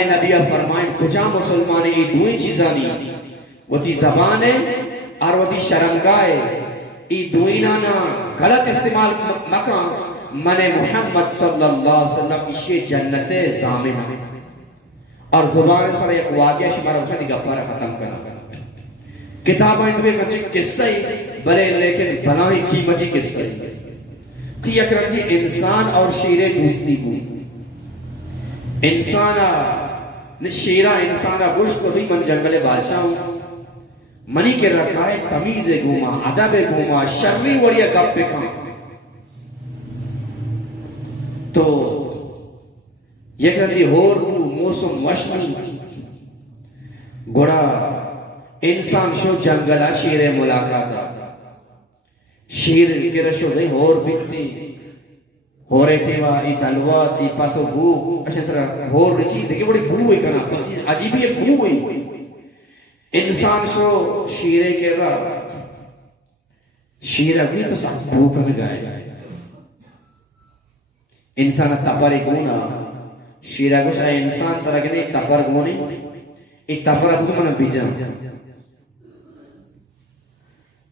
अल्लाह नबी फरमाए कुछा मुसलमान ये दो चीज़ां दी वती ज़बान है और वती शर्मगाह है ये दो ना गलत इस्तेमाल मका मने मोहम्मद सल्लल्लाहु अलैहि वसल्लम इसे जन्नत ज़ामिन है और ज़ुबान पर एक वाक़या हमारा वक्त गप्पा खत्म करना किताब में कच्चे किस्सा ही भले लेकिन बनाई कीमती किस्सा कि यकरंजी इंसान और शेरे दोस्ती को इंसान शेरा इंसान गुश्त भी मन जंगल बादशाह मनी के रखा है तमीज घूमा अदब घूमा शर्री वड़िया गप पे खा तो यकरंजी होर मौसम मशनी घोड़ा इंसान शो जंगला शेरे मुलाकात शेर के रशो नहीं होर बिकती होरे टेवा ई तलवा ई पासो बू अच्छा सर होर रची देखिए बड़ी बू हुई करना पसी अजीब ही बू हुई इंसान शो शेरे के रा शेर अभी तो सब बू कर गए इंसान तपरे गुना शेरा को शायद इंसान तरह के नहीं तपर गुने एक तपर अभी तो मन बीजा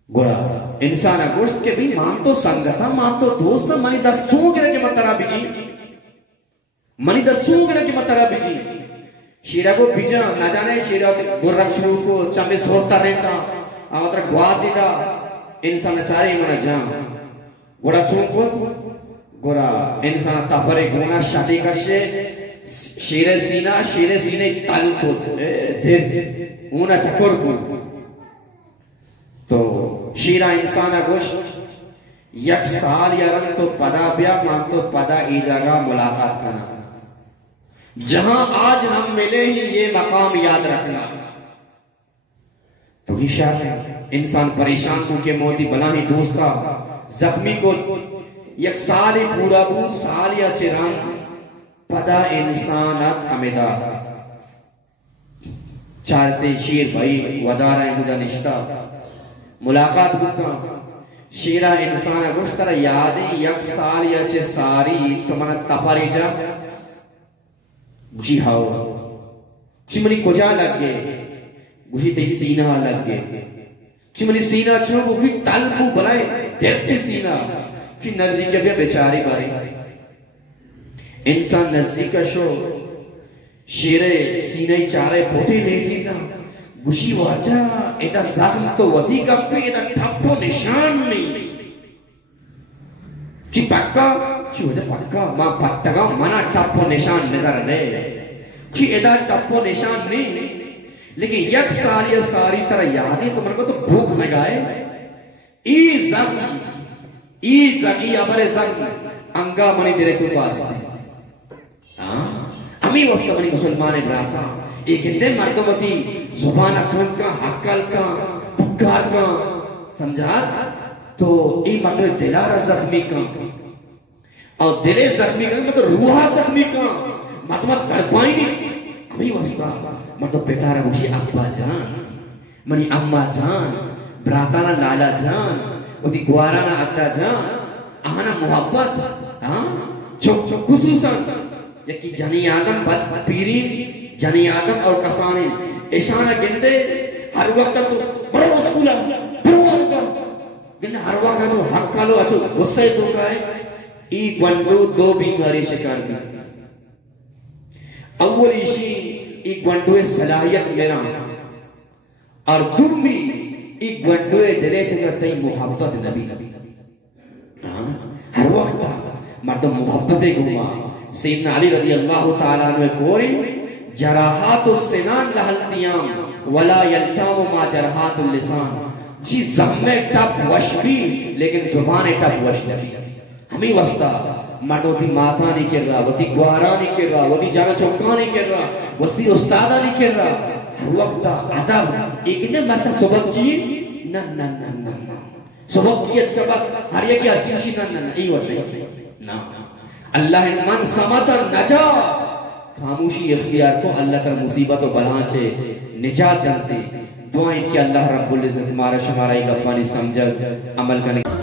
गोड़ा इंसान गोश्त के भी मान तो संगता मान तो दोस्त मनी दस चूक रहे के मतरा बिजी मनी दस चूक रहे के मतरा बिजी शीरा को बिजा ना जाने शीरा गुर्रक्षु को चमिस होता रहता आमत्र ग्वाद दिदा इंसान सारे मन जा गोड़ा चूक गोड़ा इंसान तपरे गुना शादी करशे शीरे सीने तल को धीर ऊना चकोर को तो शीरा इंसान गोश्त यक साल यारन तो पदा ब्या मान तो पदा ई जगह मुलाकात करना जहां आज हम मिले ही ये मकाम याद रखना तो इंसान परेशान हो के मोती बना ही दोस्ता जख्मी को यक साल पूरा बू साल या चिरांग पदा इंसान हमेदा चाहते शीर भाई वदारा मुदा निश्ता मुलाकात होता शीरा इंसान गुश्तर यादे यक साल या चे सारी तो मन तपारी जा गुशी हाओ चिमनी कोजा लग गए गुशी ते सीना लग गए चिमनी सीना चो वो भी तल को बनाए देखते सीना फिर नजदीक के बेचारी बारी इंसान नजदीक का शो शीरे सीने चारे पोते लेती ना गुशी वाचा एटा जख्म तो वधी कप्पे एटा ठप्पो निशान नहीं कि पक्का कि वजह पक्का मां पट्टगा मना ठप्पो निशान नजर ले कि एटा ठप्पो निशान नहीं लेकिन यक साल या सारी तरह यादें तो मन को तो भूख लगाए ई जगी हमारे जख्म अंगा मनी तेरे के पास हां हमें वस्ता मनी मुसलमान इब्राता एक हिंदे मर्दमती जुबान अखरम का हक्कल का पुकार का समझा तो ये मतलब दिलारा जख्मी का और दिले जख्मी का मतलब रूहा जख्मी का मतलब तड़पाई नहीं हमें वस्ता मतलब पितारा मुझे अब्बा जान मनी अम्मा जान ब्राताना लाला जान उदी ग्वाराना अत्ता जान आना मोहब्बत हाँ चुप खुसूसन यकी जनी आदम बद पीरी जनी आदम और कसाने इशाना गिंदे हर वक्त तो बड़ो स्कूल गिंदे हर वक्त तो हक कालो अचो गुस्से तो का है ई गंडो दो बीमारी शिकार भी अव्वल इशी ई गंडो सलाहियत मेरा और तुम भी ई गंडो दिले ते मोहब्बत नबी हर वक्त मर्द मोहब्बत गुमा सैयदना अली रज़ी अल्लाह ताला अन्हु कोरे जराहातुस सिनान लहलतियाम वला यल्ताम मा जराहातुल लिसान जी ज़ख्म टप वश भी लेकिन जुबान टप वश नहीं हमें वस्ता मर्दों की माथा नहीं कर रहा वती ग्वारा नहीं कर रहा वती जाना चौका नहीं कर रहा वस्ती उस्तादा नहीं कर रहा हर वक्त अदब एक ने बच्चा सबक की न न न न सबक कियत का बस हर एक की अजीब सी न न ई वट नहीं ना अल्लाह मन समत नजा खामोशी इख्तियार को अल्लाह कर मुसीबत और बला से निजात जानते दुआएं कि अल्लाह रब्बुल इज्जत हमारा शमारा गप्पानी समझ अमल करने